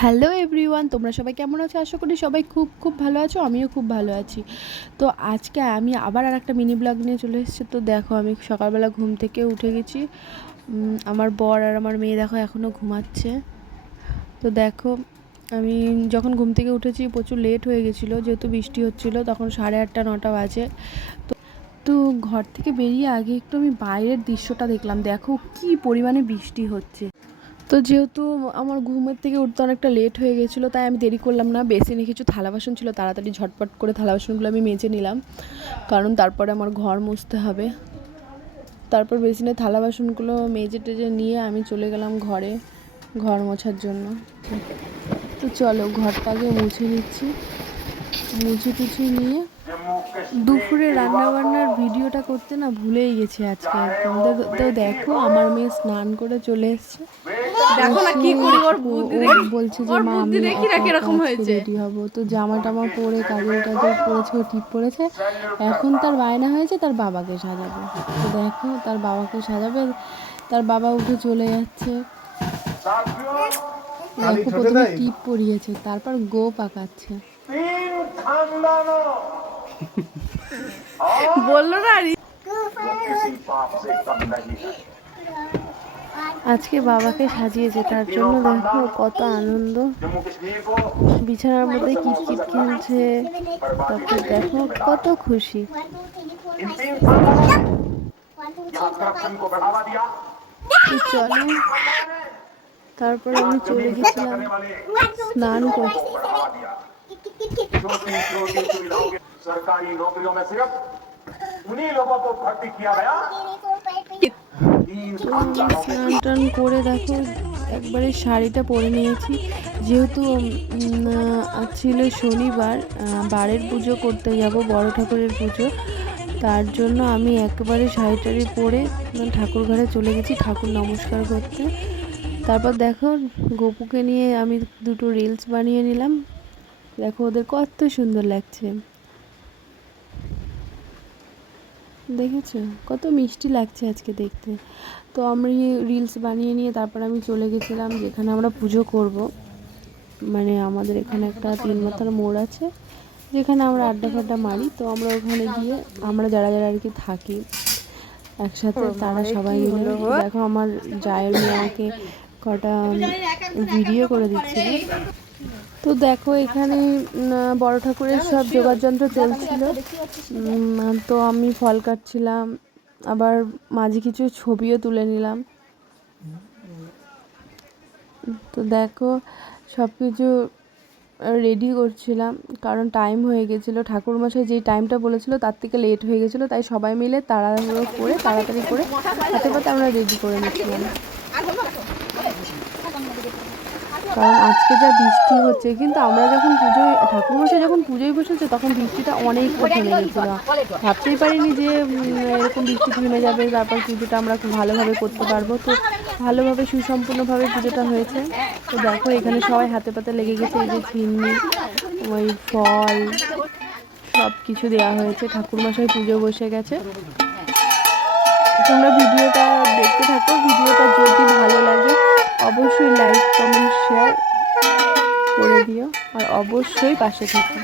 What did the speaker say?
Hello everyone, তোমরা সবাই কেমন আছো? আশা করি সবাই খুব খুব ভালো আছো। আমিও খুব ভালো আছি। তো আজকে আমি আবার একটা মিনি ব্লগ নিয়ে চলে এসেছি। তো দেখো, আমি সকালবেলা ঘুম থেকে উঠে গেছি। আমার বর আর আমার মেয়ে দেখো এখনও ঘুমাচ্ছে। তো দেখো, আমি যখন ঘুম থেকে উঠেছি প্রচুর লেট হয়ে গেছিলো, যেহেতু বৃষ্টি হচ্ছিলো। তখন 8:30 9টা বাজে। তো ঘর থেকে বেরিয়ে আগে একটু আমি বাইরের দৃশ্যটা দেখলাম। দেখো কি পরিমাণে বৃষ্টি হচ্ছে। তো যেহেতু আমার ঘুমের থেকে উঠতে অনেকটা লেট হয়ে গেছিলো, তাই আমি দেরি করলাম না। বেসিনে কিছু থালা বাসন ছিল, তাড়াতাড়ি ঝটপট করে থালা বাসনগুলো আমি মেজে নিলাম, কারণ তারপরে আমার ঘর মুছতে হবে। তারপর বেসিনে থালা বাসনগুলো মেজে টেজে নিয়ে আমি চলে গেলাম ঘর মোছার জন্য। তো চলো ঘরটা আগে মুছে নিচ্ছি। মুছে টুছে নিয়ে দুপুরে রান্নাবান্নার ভিডিওটা করতে না ভুলেই গেছি আজকে একদম। তো দেখো, আমার মেয়ে স্নান করে চলে এসছে। দেখো না কি করি, ওর বুদ্ধি দেখি, বলছে যে ওর মা বুদ্ধি আমি দেখি না একা একা কিরকম আজকে হয়েছে। রেডি হব। তো জামা টামা পরে কাজল টাজল পরেছে, ও ঠিক পরেছে। এখন তার বায়না হয়েছে তার বাবাকে সাজাবে। তো দেখো, তার বাবাকে সাজাবে। তার বাবা উঠে চলে যাচ্ছে। দেখো, প্রথমে টিপ পরিয়েছে, তারপর গো পাকাচ্ছে। বললো না আজকে বাবাকে সাজিয়েছে, তার জন্য দেখো কত আনন্দ। বিছানার মধ্যে কিটকিট খেলছে। তারপর দেখো কত খুশি। চলে, তারপর আমি চলে গেছিলাম স্নান করতে। স্নান টান করে দেখো একবারে শাড়িটা পরে নিয়েছি। যেহেতু ছিল শনিবার, বারের পুজো করতে যাব, বড় ঠাকুরের পুজো। তার জন্য আমি একেবারে শাড়ি টাড়ি পরে ঠাকুর ঘরে চলে গেছি ঠাকুর নমস্কার করতে। তারপর দেখো, গপুকে নিয়ে আমি দুটো রিলস বানিয়ে নিলাম। দেখো ওদের কত সুন্দর লাগছে, দেখেছো কত মিষ্টি লাগছে আজকে দেখতে। তো আমি রিলস বানিয়ে নিয়ে তারপর আমি চলে গেছিলাম যেখানে আমরা পুজো করব। মানে আমাদের এখানে একটা 3 মাথার মোড় আছে, যেখানে আমরা আড্ডা ফাড্ডা মারি। তো আমরা ওখানে গিয়ে আমরা যারা যারা আর কি থাকি একসাথে, তারা সবাই মিলে। দেখো আমার জায়ের মেয়ে আমাকে কটা ভিডিও করে দিচ্ছিল। তো দেখো এখানে বড় ঠাকুরের সব যোগাযন্ত্র চলছিল। তো আমি ফল কাটছিলাম, আবার মাঝে কিছু ছবিও তুলে নিলাম। তো দেখো সব কিছু রেডি করছিলাম, কারণ টাইম হয়ে গেছিলো। ঠাকুরমশাই যেই টাইমটা বলেছিল তার থেকে লেট হয়ে গেছিলো, তাই সবাই মিলে তাড়াহুড়ো করে তাড়াতাড়ি করে হাতে পাতে আমরা রেডি করে নিচ্ছিলাম। কারণ আজকে যা বৃষ্টি হচ্ছে, কিন্তু আমরা যখন ঠাকুরমশাই যখন পুজোয় বসেছে তখন বৃষ্টিটা অনেক থেমে গেছিলো। ভাবতেই পারিনি যে এরকম বৃষ্টি থেমে যাবে, তারপর পুজোটা আমরা খুব ভালোভাবে করতে পারবো। তো ভালোভাবে সুসম্পূর্ণভাবে পুজোটা হয়েছে। তো দেখো এখানে সবাই হাতে পাতে লেগে গেছে। এই যে চিনি, ওই ফল, সব কিছু দেওয়া হয়েছে। ঠাকুরমশাই পুজো বসে গেছে। তোমরা ভিডিওটা দেখতে থাকো। ভিডিওটা যদি ভালো লাগে অবশ্যই লাইক কমেন্ট শেয়ার করে দিও, আর অবশ্যই পাশে থেকো।